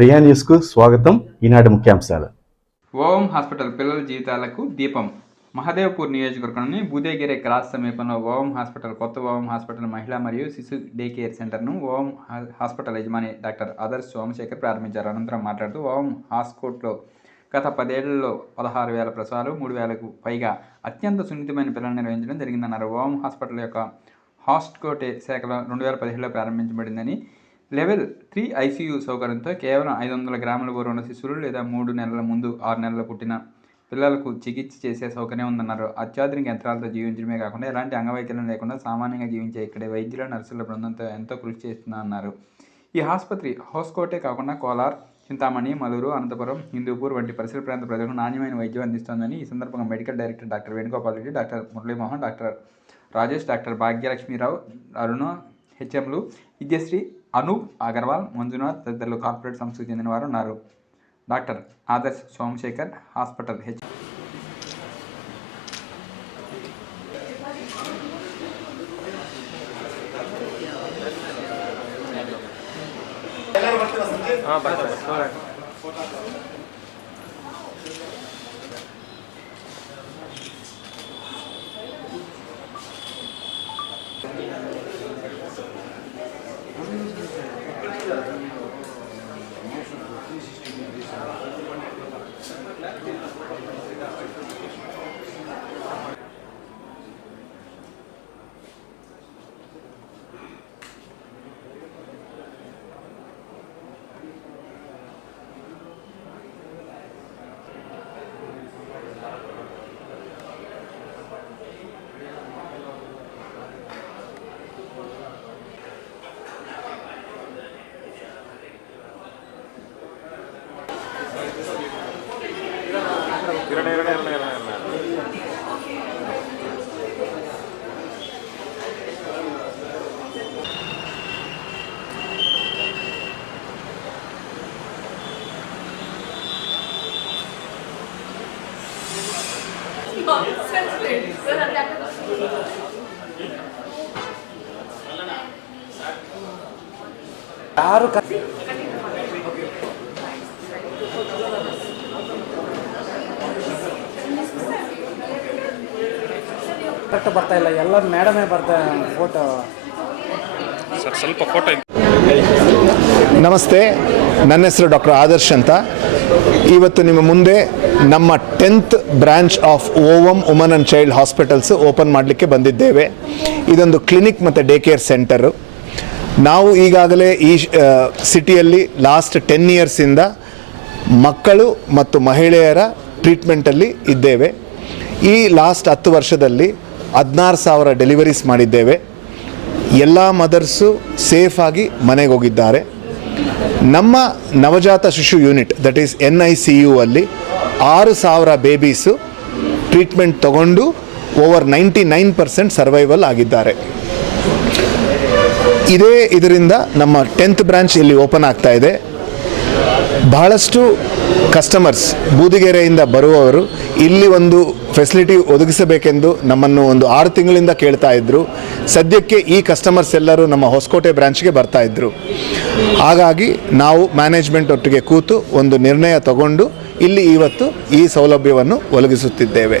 ప్రియా న్యూస్కు స్వాగతం. ఈనాటి ముఖ్యాంశాలు. ఓవం హాస్పిటల్ పిల్లల జీవితాలకు దీపం. మహదేవ్పూర్ నియోజకవర్గంలోని బూదేగిరి క్రాస్ సమీపంలో ఓవం హాస్పిటల్, కొత్త ఓవం హాస్పిటల్ మహిళా మరియు శిశు డే కేర్ సెంటర్ను ఓవం హాస్పిటల్ యజమాని డాక్టర్ ఆదర్శ్ సోమశేఖర్ ప్రారంభించారు. అనంతరం మాట్లాడుతూ ఓవం హాస్కోట్లో గత 10 ఏళ్లలో 16,000 ప్రసవాలు, 3,000కు పైగా అత్యంత సున్నితమైన పిల్లలు నిర్వహించడం జరిగిందన్నారు. ఓవం హాస్పిటల్ యొక్క హాస్కోటే శాఖలో 2017లో ప్రారంభించబడిందని, లెవెల్ 3 ఐసీయూ సౌకర్యంతో కేవలం 500 గ్రాముల బరువున్న శిశువులు లేదా 3 నెలల ముందు 6 నెలలు పుట్టిన పిల్లలకు చికిత్స చేసే సౌకర్యం ఉందన్నారు. అత్యాధునిక యంత్రాలతో జీవించడమే కాకుండా ఎలాంటి అంగవైకల్యం లేకుండా సామాన్యంగా జీవించే ఇక్కడే వైద్యుల, నర్సుల బృందంతో ఎంతో కృషి చేస్తుందన్నారు. ఈ ఆసుపత్రి హోస్కోటే కాకుండా కోలార్, చింతామణి, మలూరు, అనంతపురం, హిందూపూర్ వంటి పరిసర ప్రాంత ప్రజలకు నాణ్యమైన వైద్యం అందిస్తోందని ఈ సందర్భంగా medical director doctor Venugopal Reddy, doctor Muralimohan, doctor Rajesh, doctor Bhagyalakshmi Rao, Aruna, హెచ్ఎంలు విద్యశ్రీ, అనూప్ అగర్వాల్, మంజునాథ్ తదితరులు కార్పొరేట్ సంస్థకు చెందిన వారు ఉన్నారు. Doctor Adarsh Somashekar hospital H ಯಾರು ಕರೆಕ್ಟ್ ಬರ್ತಾ ಇಲ್ಲ, ಎಲ್ಲ ಮೇಡಮೇ ಬರ್ತಾ ಫೋಟೋ ಸರ್ ಸ್ವಲ್ಪ ಫೋಟೋ. ನಮಸ್ತೆ, ನನ್ನ ಹೆಸರು ಡಾಕ್ಟರ್ ಆದರ್ಶ್ ಅಂತ. ಇವತ್ತು ನಿಮ್ಮ ಮುಂದೆ ನಮ್ಮ 10th branch of Ovum woman and child hospitals open ಮಾಡಲಿಕ್ಕೆ ಬಂದಿದ್ದೇವೆ. ಇದೊಂದು ಕ್ಲಿನಿಕ್ ಮತ್ತು ಡೇ ಕೇರ್ ಸೆಂಟರು. ನಾವು ಈಗಾಗಲೇ ಈ ಸಿಟಿಯಲ್ಲಿ ಲಾಸ್ಟ್ 10 ಇಯರ್ಸಿಂದ ಮಕ್ಕಳು ಮತ್ತು ಮಹಿಳೆಯರ ಟ್ರೀಟ್ಮೆಂಟಲ್ಲಿ ಇದ್ದೇವೆ. ಈ ಲಾಸ್ಟ್ 10 ವರ್ಷದಲ್ಲಿ 16,000 ಡೆಲಿವರೀಸ್ ಮಾಡಿದ್ದೇವೆ. ಎಲ್ಲ ಮದರ್ಸು ಸೇಫಾಗಿ ಮನೆಗೆ ಹೋಗಿದ್ದಾರೆ. ನಮ್ಮ ನವಜಾತ ಶಿಶು ಯೂನಿಟ್, ದಟ್ ಈಸ್ NICU ಅಲ್ಲಿ 6,000 ಬೇಬೀಸು ಟ್ರೀಟ್ಮೆಂಟ್ ತಗೊಂಡು ಓವರ್ 99% ಸರ್ವೈವಲ್ ಆಗಿದ್ದಾರೆ. ಇದರಿಂದ ನಮ್ಮ 10th ಬ್ರಾಂಚ್ ಇಲ್ಲಿ ಓಪನ್ ಆಗ್ತಾ ಇದೆ. ಬಹಳಷ್ಟು ಕಸ್ಟಮರ್ಸ್ ಬೂದಿಗೆರೆಯಿಂದ ಬರುವವರು ಇಲ್ಲಿ ಒಂದು ಫೆಸಿಲಿಟಿ ಒದಗಿಸಬೇಕೆಂದು ನಮ್ಮನ್ನು ಒಂದು 6 ತಿಂಗಳಿಂದ ಕೇಳ್ತಾ ಇದ್ದರು. ಸದ್ಯಕ್ಕೆ ಈ ಕಸ್ಟಮರ್ಸ್ ಎಲ್ಲರೂ ನಮ್ಮ ಹೊಸಕೋಟೆ ಬ್ರಾಂಚ್ಗೆ ಬರ್ತಾ ಇದ್ದರು. ಹಾಗಾಗಿ ನಾವು ಮ್ಯಾನೇಜ್ಮೆಂಟ್ ಒಟ್ಟಿಗೆ ಕೂತು ಒಂದು ನಿರ್ಣಯ ತಗೊಂಡು ಇಲ್ಲಿ ಇವತ್ತು ಈ ಸೌಲಭ್ಯವನ್ನು ಒದಗಿಸುತ್ತಿದ್ದೇವೆ.